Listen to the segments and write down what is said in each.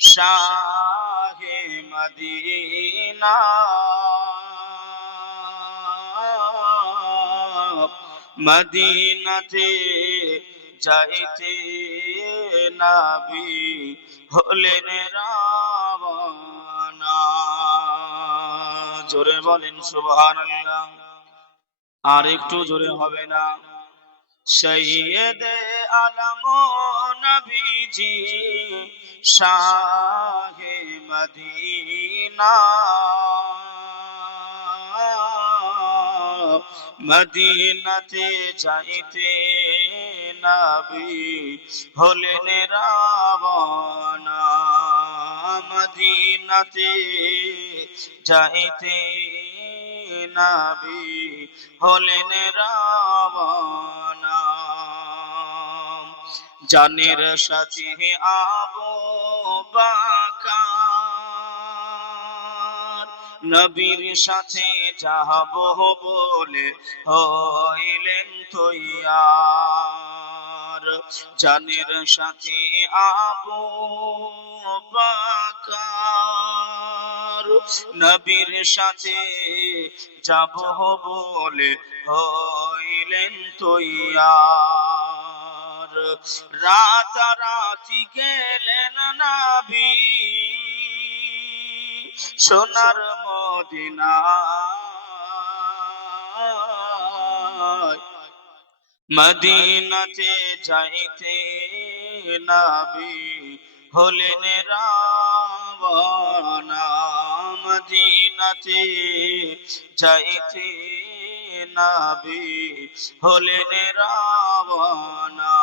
শাহে Medina মদিনাতে যাইতে নবী হলেন রওনা। জোরে বলেন সুবহানাল্লাহ। আর একটু জোরে হবে না? সৈয়দে আলম নবীজি শাহে মদিনা মদিনাতে যাইতে নবী হলেন রওনা। মদিনাতে যাইতে নবী হলেন রওনা। জানের সাথী আবু বকর নবীর সাথে যাব বলে হইলেন তৈয়ার। জানের সাথী আবু বকর নবীর সাথে যাব বলে হইলেন তৈয়ার। রাতারাতি গেলেন নবী সোনার মদিনায়। মদিনাতে যাইতে নবী হলেন রওনা। মদিনাতে যাইতে নবী হলেন রওনা।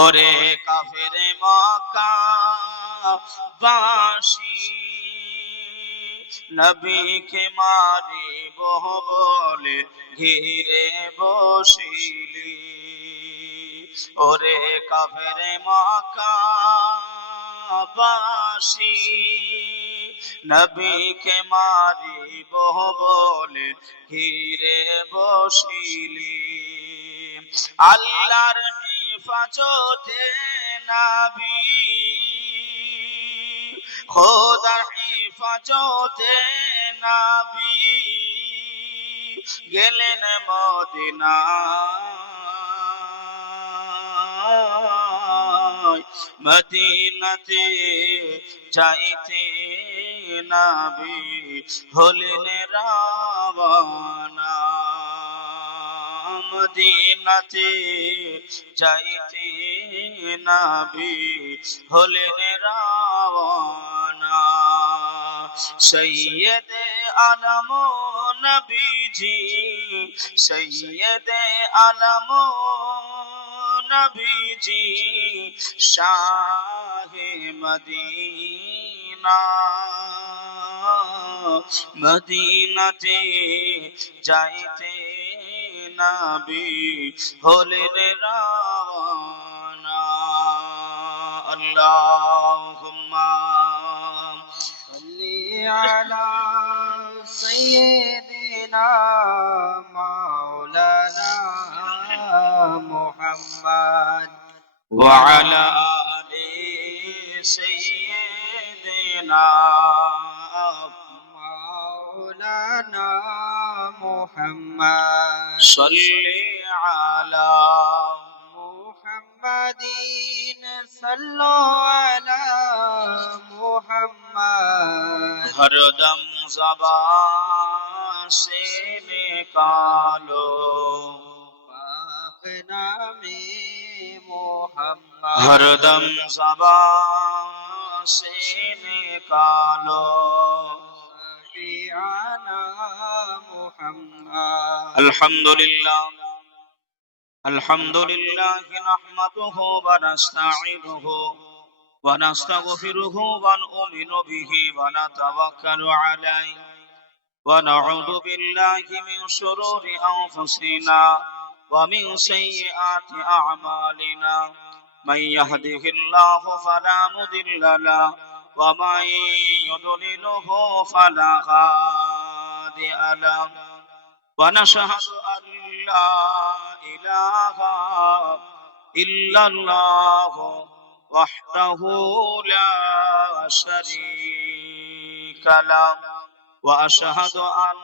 ওরে কাফেরে মক্কা বাসী নবীকে মারিব বলে ঘিরে বসিলি। ওরে কাফেরে মক্কা বাসী নবীকে মারিব বলে ঘিরে বসিলি। আল্লাহর হিফাজতে নবী খোদার হিফাজতে নবী গেলেন মদিনায়। মদিনাতে যাইতে নবী হলেন রওনা। মদিনাতে যাইতে নবী হলেন রওনা। সৈয়দে আলম নবীজি সৈয়দে আলম নবীজি শাহে মদিনা মদিনাতে যাইতে নবী হলেন রওনা। আল্লাহুম্মা সাল্লি আলা সাইয়্যিদিনা মাওলানা মুহাম্মদ ওয়া আলা আলি সাইয়্যিদিনা মাওলানা মুহাম্মদ সাল্লি আলা মুহাম্মাদিন সাল্লু আলা মুহাম্মদ। হরদম ज़बान से निकालो पाक नामे मुहम्मद। हरदम ज़बान से निकालो आना मुहम्मद। अल्हम्दुलिल्लाह अल्हम्दुलिल्लाह नहमदुहु व नस्तईनुहु व नस्तगफिरुहु व नु'मिनु बिहि व नतवक्कलु अलैहि व नऊज़ु बिल्लाहि मिन शुरूरि अनफुसिना व मिन सय्यिआति अअमालिना। मन यहदिहिल्लाहु फला मुदिल्ल लहु व मन युद्लिलहु फला हादिय लहु। व नशहदु अन ला इलाहा इल्लल्लाह وحده لا شريك له وأشهد أن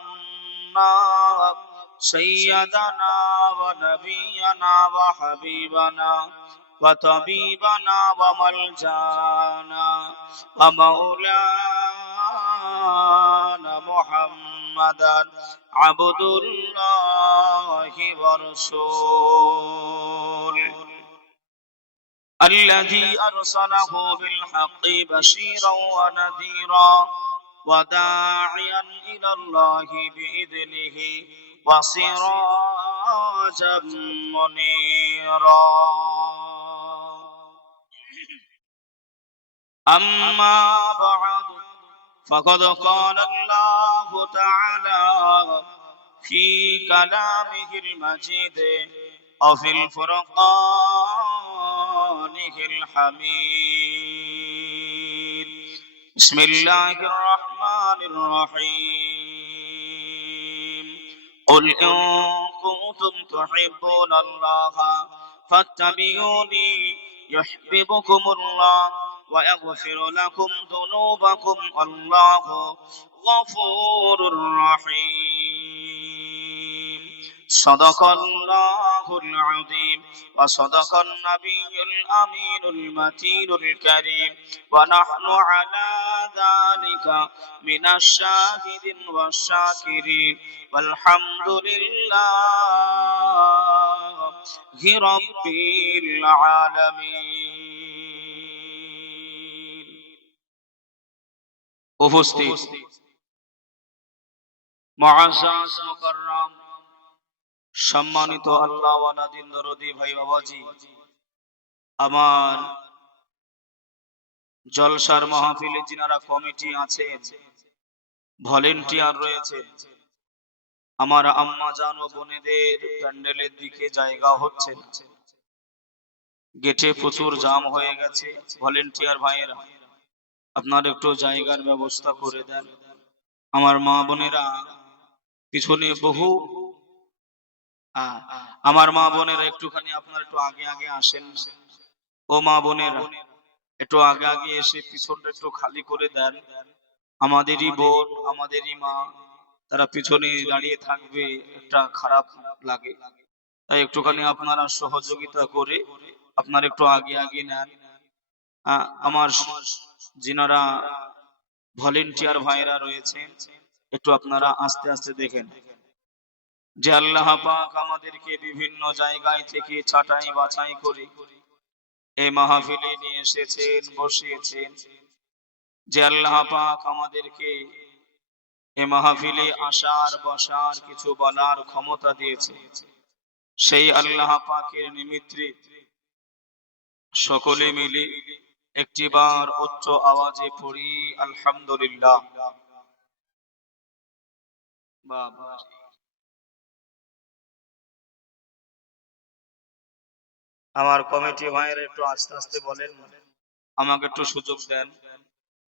سيدنا ونبينا وحبيبنا وطبيبنا وملجانا ومولانا محمدا عبد الله ورسوله الذي أرسله بالحق بشيرا ونذيرا وداعيا إلى الله بإذنه وسراجا منيرا أما بعد فقد قال الله تعالى في كلامه المجيد وفي الفرقانه الحميد بسم الله الرحمن الرحيم قل إن كنتم تحبون الله فاتبعوني يحببكم الله ويغفر لكم ذنوبكم الله غفور رحيم صدق الله العظيم وصدق النبي الأمين المتين الكريم ونحن على ذلك من الشاهدين والشاكرين والحمد لله رب العالمين উপস্থিত মুআজ্জাজ মুকাররম সম্মানিত আল্লাহ ওয়ালা দিন দরদি ভাই বাবাজি, আমার জলসার মাহফিলে যিনারা কমিটি আছেন, ভলেন্টিয়ার রয়েছে, আমার আম্মা জান ও বোনেদের প্যান্ডেলের দিকে জায়গা হচ্ছে না, গেটে প্রচুর জাম হয়ে গেছে। ভলেন্টিয়ার ভাইয়েরা আপনারা একটু জায়গার ব্যবস্থা করে দেন। আমার মা বোনেরা পিছনে বহু আমার মা বোনেরা একটুখানি আপনারা একটু আগে আগে আসেন। ও মা বোনেরা একটু আগে আগে এসে পিছনটা একটু খালি করে দেন। আমাদেরই বোন, আমাদেরই মা, তারা পিছনে দাঁড়িয়ে থাকবে, একটা খারাপ লাগে। তাই একটুখানি আপনারা সহযোগিতা করে আপনারা একটু আগে আগে নেন। আমার যিনারা ভলেন্টিয়ার ভাইরা রয়েছেন একটু আপনারা আস্তে আস্তে দেখেন যে আল্লাহ পাক আমাদেরকে বিভিন্ন জায়গায় থেকে ছাঁটাই বাছাই করে এই মাহফিলে নিয়ে এসেছেন, বসিয়েছেন। যে আল্লাহ পাক আমাদেরকে এই মাহফিলে আসার বসার কিছু বলার ক্ষমতা দিয়েছে, সেই আল্লাহ পাকের নিমিত্তে সকলে মিলে একটিবার উচ্চ আওয়াজে পড়ি আলহামদুলিল্লাহ। বাবা আমার কমিটি ভাইয়েরা একটু আস্তে আস্তে বলেন, আমাকে একটু সুযোগ দেন।